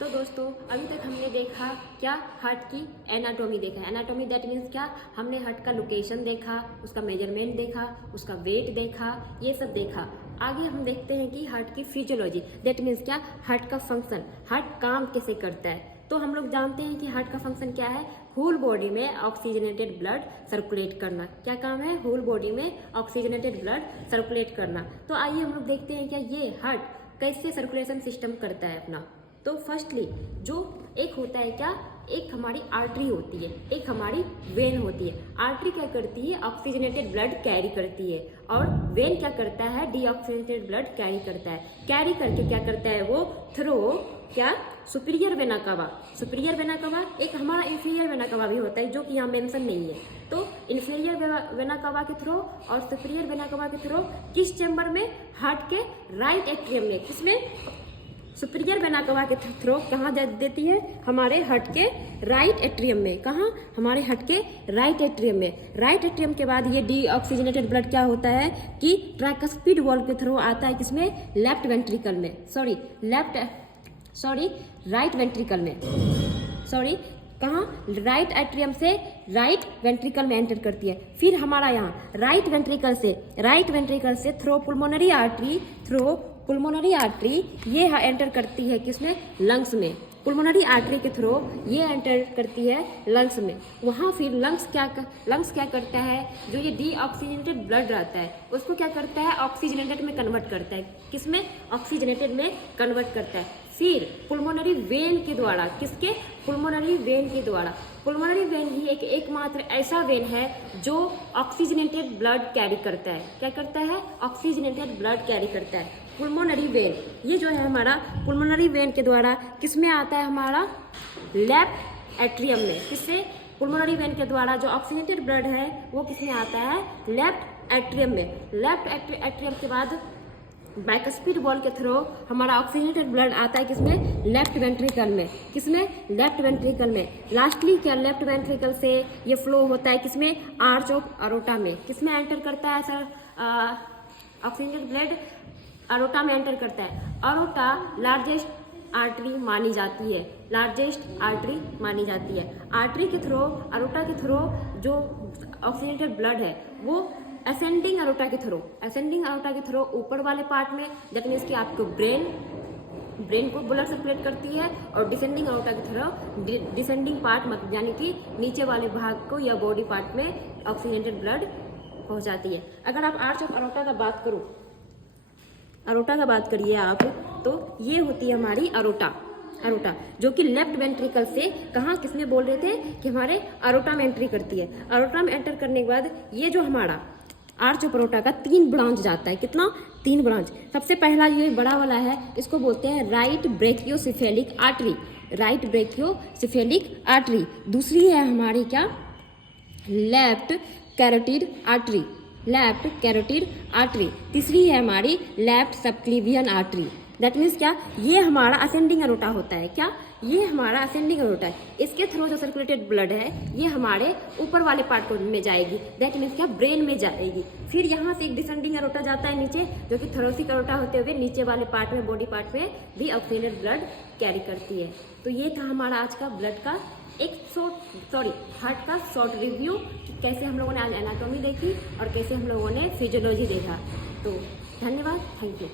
तो दोस्तों अभी तक हमने देखा क्या, हार्ट की एनाटॉमी देखा। एनाटॉमी दैट मीन्स क्या, हमने हार्ट का लोकेशन देखा, उसका मेजरमेंट देखा, उसका वेट देखा, ये सब देखा। आगे हम देखते हैं कि हार्ट की फिजियोलॉजी दैट मीन्स क्या, हार्ट का फंक्शन, हार्ट काम कैसे करता है। तो हम लोग जानते हैं कि हार्ट का फंक्शन क्या है, होल बॉडी में ऑक्सीजनेटेड ब्लड सर्कुलेट करना। क्या काम है, होल बॉडी में ऑक्सीजनेटेड ब्लड सर्कुलेट करना। तो आइए हम लोग देखते हैं क्या ये हार्ट कैसे सर्कुलेशन सिस्टम करता है अपना। तो फर्स्टली जो एक होता है क्या, एक हमारी आर्टरी होती है, एक हमारी वेन होती है। आर्टरी क्या करती है, ऑक्सीजनेटेड ब्लड कैरी करती है, और वेन क्या करता है, डीऑक्सीजनेटेड ब्लड कैरी करता है। कैरी करके क्या करता है वो, थ्रो क्या, सुपीरियर वेना कवा। सुपीरियर वेना कवा, एक हमारा इंफीरियर वेना कवा भी होता है जो कि यहाँ मेंशन नहीं है। तो इंफीरियर वेना कवा के थ्रो और सुपीरियर वेना कवा के थ्रो किस चेंबर में, हार्ट के राइट एट्रियम में। किसमें, सुपीरियर वेना कवा के थ्रो कहाँ देती है, हमारे हार्ट के राइट एट्रियम में। कहाँ, हमारे हार्ट के राइट एट्रियम में। राइट एट्रियम के बाद ये डीऑक्सीजनेटेड ब्लड क्या होता है कि ट्राइकस्पिड वॉल्व के थ्रो आता है, किसमें, लेफ्ट वेंट्रिकल में, राइट वेंट्रिकल में, कहाँ, राइट एट्रियम से राइट वेंट्रिकल में एंटर करती है। फिर हमारा यहाँ राइट वेंट्रिकल से थ्रो पुल्मोनरी आर्टरी ये एंटर करती है किसमें, लंग्स में। पुल्मोनरी आर्टरी के थ्रो ये एंटर करती है लंग्स में। वहाँ फिर लंग्स क्या करता है, जो ये डीऑक्सीजनेटेड ब्लड रहता है उसको क्या करता है, ऑक्सीजनेटेड में कन्वर्ट करता है। किसमें, ऑक्सीजनेटेड में कन्वर्ट करता है। फिर पुल्मोनरी वेन के द्वारा, किसके, पुल्मोनरी वेन के द्वारा। पुल्मोनरी वेन ही एकमात्र ऐसा वेन है जो ऑक्सीजनेटेड ब्लड कैरी करता है। क्या करता है, ऑक्सीजनेटेड ब्लड कैरी करता है। पुल्मोनरी वेन ये जो है हमारा पुल्मोनरी वेन के द्वारा किसमें आता है, हमारा लेफ्ट एट्रियम में। किससे, पुल्मोनरी वेन के द्वारा जो ऑक्सीजनेटेड ब्लड है वो किसमें आता है, लेफ्ट एट्रियम में। लेफ्ट एट्रियम के बाद बाइकस्पिड वॉल्व के थ्रू हमारा ऑक्सीजनेटेड ब्लड आता है किसमें, लेफ्ट वेंट्रिकल में। किसमें, लेफ्ट वेंट्रिकल में। लास्टली क्या, लेफ्ट वेंट्रिकल से ये फ्लो होता है किसमें, आर्च ऑफ अरोटा में। किसमें एंटर करता है सर, ऑक्सीजनेटेड ब्लड अरोटा में एंटर करता है। अरोटा लार्जेस्ट आर्टरी मानी जाती है, आर्टरी के थ्रू, अरोटा के थ्रू जो ऑक्सीजनेटेड ब्लड है वो असेंडिंग अरोटा के थ्रू ऊपर वाले पार्ट में, दैट मीन्स कि आपको ब्रेन को ब्लड सर्कुलेट करती है, और डिसेंडिंग अरोटा के थ्रू डिसेंडिंग पार्ट यानी कि नीचे वाले भाग को या बॉडी पार्ट में ऑक्सीजनेटेड ब्लड पहुंचाती है। अगर आप आर्च ऑफ अरोटा का बात करिए आप, तो ये होती है हमारी अरोटा जो कि लेफ्ट वेंट्रिकल से कहाँ, किसमें बोल रहे थे कि हमारे अरोटा में एंट्री करती है। अरोटा में एंटर करने के बाद ये जो हमारा आर्च ऑफ अरोटा का 3 ब्रांच जाता है। कितना, 3 ब्रांच। सबसे पहला ये बड़ा वाला है, इसको बोलते हैं राइट ब्रेकियोसेफेलिक आर्टरी। दूसरी है हमारी क्या, लेफ्ट कैरोटिड आर्टरी। तीसरी है हमारी लेफ्ट सबक्लीवियन आर्टरी। दैट मीन्स क्या, ये हमारा असेंडिंग अरोटा होता है। क्या, ये हमारा असेंडिंग अरोटा है। इसके थ्रू जो सर्कुलेटेड ब्लड है ये हमारे ऊपर वाले पार्ट में जाएगी, दैट मीन्स क्या, ब्रेन में जाएगी। फिर यहाँ से एक डिसेंडिंग अरोटा जाता है नीचे, जो कि थोरेसिक अरोटा होते हुए नीचे वाले पार्ट में, बॉडी पार्ट में भी ऑक्सीजनेटेड ब्लड कैरी करती है। तो ये था हमारा आज का ब्लड का हार्ट का शॉर्ट रिव्यू, कैसे हम लोगों ने आज एनाटॉमी देखी और कैसे हम लोगों ने फिजियोलॉजी देखा। तो धन्यवाद, थैंक यू।